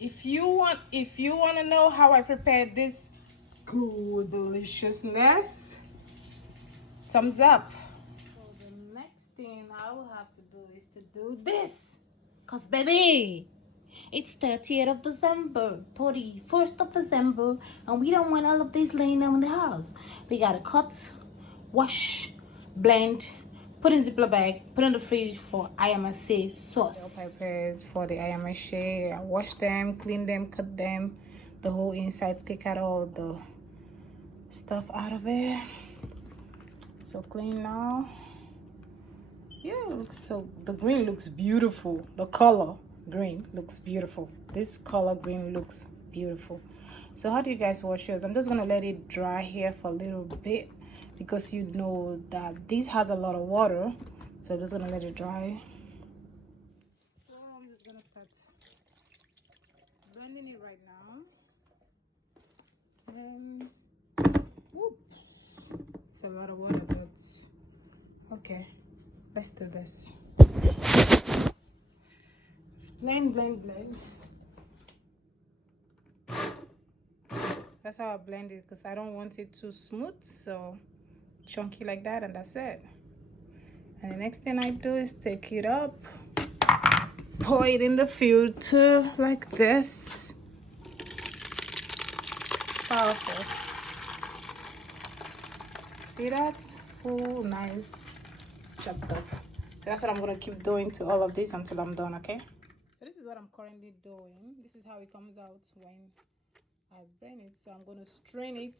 if you want to know how I prepared this good deliciousness, thumbs up. So the next thing I will have to do is to do this, cause baby, it's 30th of December, 31st of December, and we don't want all of this laying down in the house. We gotta cut, wash, blend, put in Ziploc bag, put in the fridge for Ayamase sauce. Bell peppers for the Ayamase. I wash them, clean them, cut them, the whole inside, take out all the stuff out of it. So clean now. Yeah, it looks so, the green looks beautiful. The color green looks beautiful. This color green looks beautiful. So how do you guys wash yours? I'm just gonna let it dry here for a little bit, because you know that this has a lot of water, so I'm just gonna let it dry. So I'm just gonna start blending it right now. And whoops, it's a lot of water, but okay, let's do this. It's blend. That's how I blend it, because I don't want it too smooth, so chunky like that, and that's it. And the next thing I do is take it up, pour it in the filter like this. Powerful. See that? Full, nice, chopped up. So that's what I'm gonna keep doing to all of this until I'm done, okay? So this is what I'm currently doing. This is how it comes out when I blend it. So I'm gonna strain it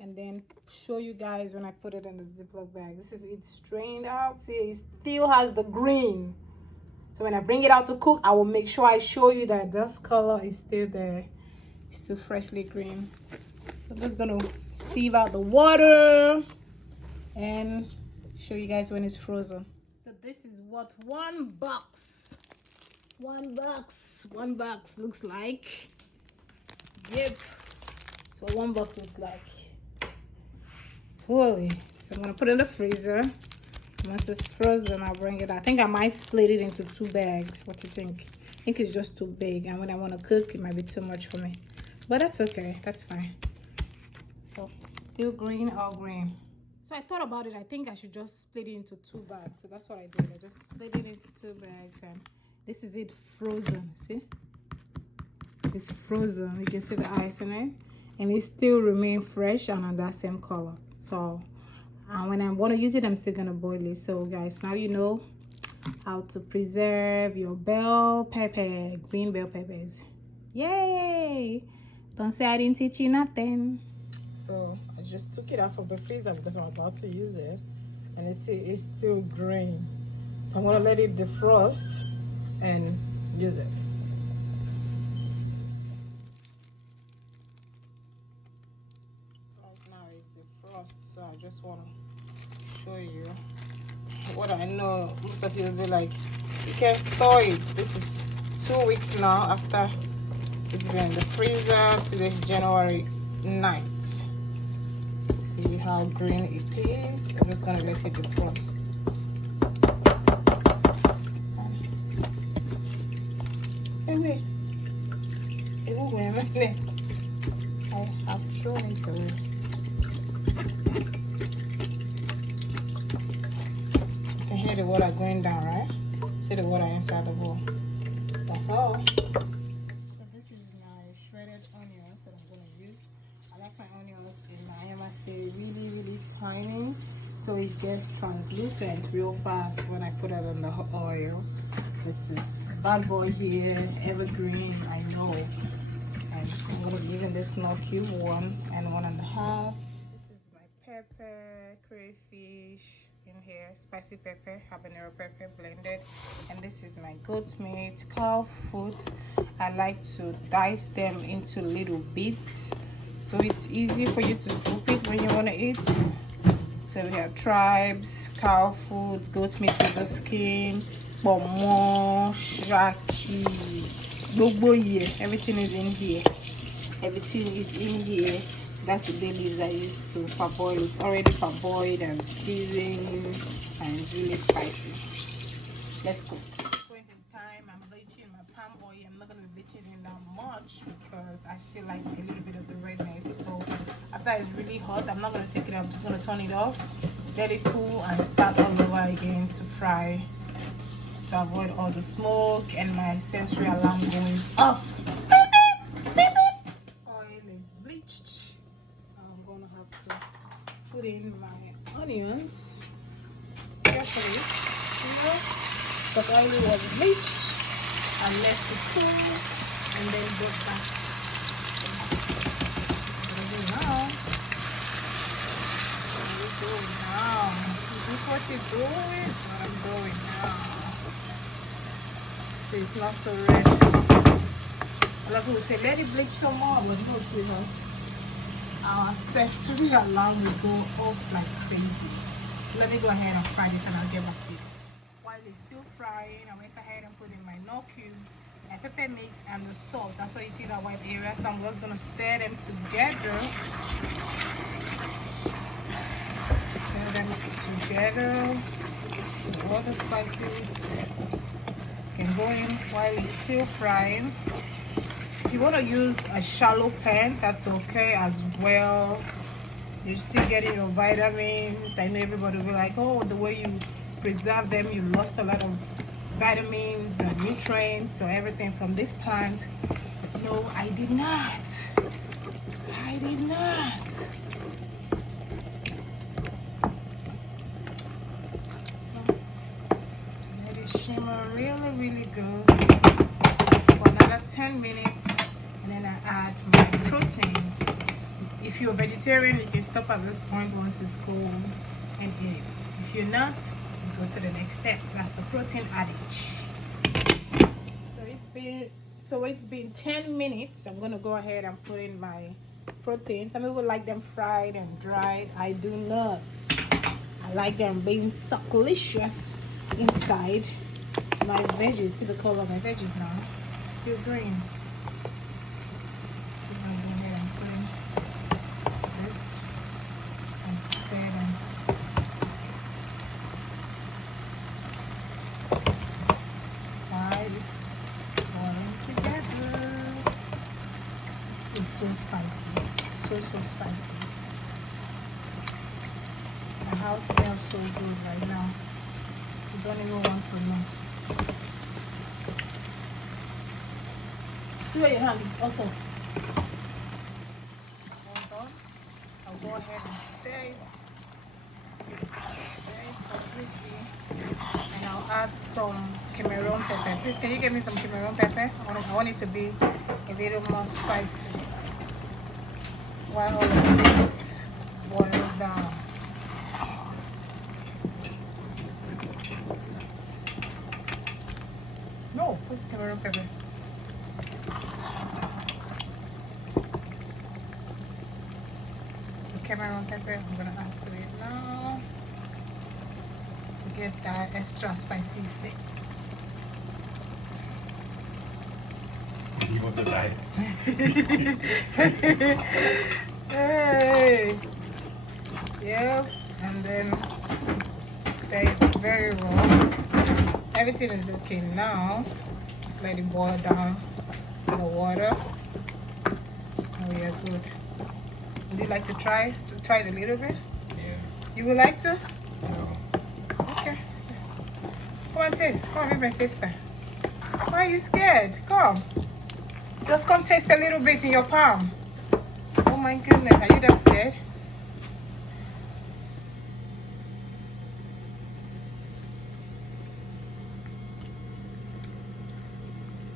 and then show you guys when I put it in the Ziploc bag. This is it strained out. See, it still has the green. So when I bring it out to cook, I will make sure I show you that this color is still there. It's still freshly green. So I'm just gonna sieve out the water and show you guys when it's frozen. So this is what one box looks like. Yep, that's what one box looks like. Holy. So I'm gonna put it in the freezer. Once it's frozen, I'll bring it out. I think I might split it into 2 bags. What do you think? I think it's just too big, and when I want to cook, it might be too much for me, but that's okay, that's fine. So still green, all green. So I thought about it. I think I should just split it into 2 bags. So that's what I did. I just split it into 2 bags, and this is it frozen. See, it's frozen. You can see the ice in it, and it still remain fresh and on that same color. So when I want to use it, I'm still gonna boil it. So guys, now you know how to preserve your bell pepper, green bell peppers. Yay! Don't say I didn't teach you nothing. So I just took it out from the freezer because I'm about to use it, and it's still green. So I'm gonna let it defrost and use it. Right now it's defrost, so I just want to show you what I know. Most of you will be like, you can store it. This is 2 weeks now after it's been in the freezer. Today's January 9th. See how green it is. I'm just gonna let it defrost. Anyway, I have thrown it away. You can hear the water going down, right? See the water inside the bowl. That's all. So this is my shredded onions that I'm gonna use. I like my onions in my Ayamase really tiny, so it gets translucent real fast when I put it in the oil. This is bad boy here, evergreen, I know. And I'm gonna be using this small cube, 1 and 1.5. This is my pepper, crayfish in here, spicy pepper, habanero pepper blended, and this is my goat meat, cow foot. I like to dice them into little bits so it's easy for you to scoop it when you want to eat. So we have tribes, cow food, goat meat with the skin, pomo, shaki, everything is in here. Everything is in here. That's the bay leaves I used to parboil. It's already parboiled and seasoned, and it's really spicy. Let's go. At this point in time, I'm bleaching my palm oil. I'm not going to be bleaching in that much because I still like a little bit of the redness. So after it's really hot, I'm not going to take it out. I'm just going to turn it off, let it cool, and start all over again to fry, to avoid all the smoke and my sensory alarm going off. Oil is bleached. I'm going to have to put in my onions carefully, but oil was bleached. I left it cool and then brought back. What do now? What are you doing now? Is this what you're doing? This is what I'm doing now. So it's not so red. A lot of people say let it bleach some more, but no, sweetheart. Our sensory alarm will go off like crazy. Let me go ahead and fry this and I'll get back to you. While it's still frying, I went ahead and put in my nut cubes, my pepper mix, and the salt. That's why you see that white area. So I'm just gonna stir them together. Stir them together. So all the spices can go in while it's still frying. If you want to use a shallow pan, that's okay as well. You're still getting your vitamins. I know everybody will be like, oh, the way you preserve them, you lost a lot of vitamins and nutrients or everything from this plant. No, I did not. I did not. So let it shimmer really, really good for another 10 minutes, and then I add my protein. If you're a vegetarian, you can stop at this point once it's cold and eat. If you're not, you go to the next step. That's the protein adage. So it's been 10 minutes. I'm gonna go ahead and put in my protein. Some people like them fried and dried. I do not. I like them being succulicious inside. My veggies, see the color of my veggies now? Still green. So I'm gonna go ahead and put in this and stir them. While it's boiling together. This is so spicy. So spicy. The house smells so good right now. You don't even want to know. See where your hand is also. Hold on. I'll go ahead and stir it. Stir it completely. And I'll add some Cameroon pepper. Please, can you give me some Cameroon pepper? I want it to be a little more spicy. While all of this boils down. No, where's Cameroon pepper? Cameroon pepper I'm gonna add to it now to get that extra spicy effects. You want the light? Hey. Yep, and then stay very raw. Everything is okay now. Just let it boil down in the water. And we are good. Would you like to try it a little bit? Yeah. You would like to? No. Okay. Come and taste. Come here, taster. Why are you scared? Come. Just come taste a little bit in your palm. Oh my goodness, are you that scared?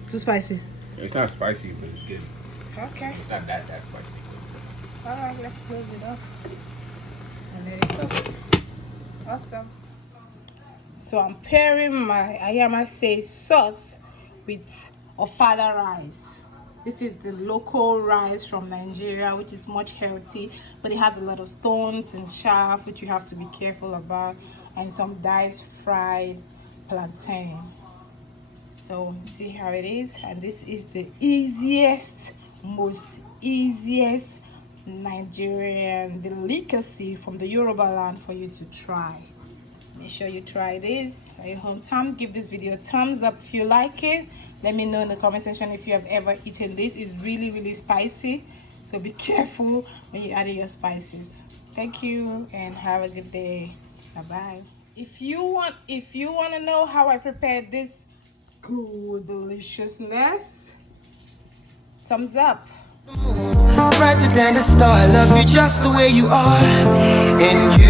Too spicy. It's not spicy, but it's good. Okay. It's not that spicy. Alright, let's close it up and let it cook. Awesome. So I'm pairing my Ayamase sauce with OFADA rice. This is the local rice from Nigeria, which is much healthy, but it has a lot of stones and chaff, which you have to be careful about, and some diced fried plantain. So see how it is, and this is the most easiest Nigerian delicacy from the Yoruba land for you to try. Make sure you try this at your hometown. Give this video a thumbs up if you like it. Let me know in the comment section if you have ever eaten this. It's really spicy, so be careful when you add your spices. Thank you and have a good day. Bye-bye. If you want to know how I prepared this good deliciousness, thumbs up. Brighter than a star, I love you just the way you are, and you